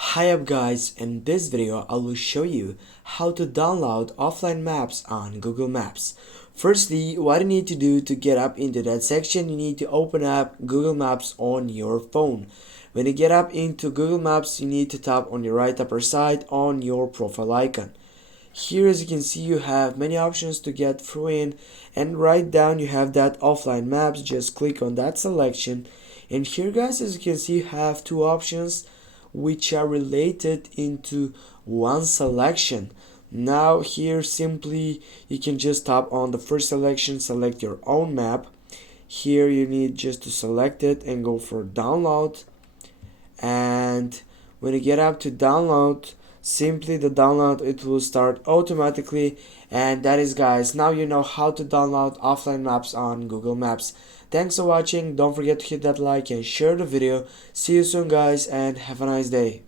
Hi up guys, in this video I will show you how to download offline maps on Google Maps. Firstly, what you need to do to get up into that section, you need to open up Google Maps on your phone. When you get up into Google Maps, you need to tap on the right upper side on your profile icon. Here as you can see you have many options to get through in, and right down you have that offline maps. Just click on that selection, and here guys as you can see you have two options which are related into one selection. Now here simply you can just tap on the first selection, select your own map. Here you need just to select it and go for download, and when you get up to download, simply the download it will start automatically. And that is guys, now you know how to download offline maps on Google Maps. Thanks for watching, don't forget to hit that like and share the video. See you soon guys, and have a nice day.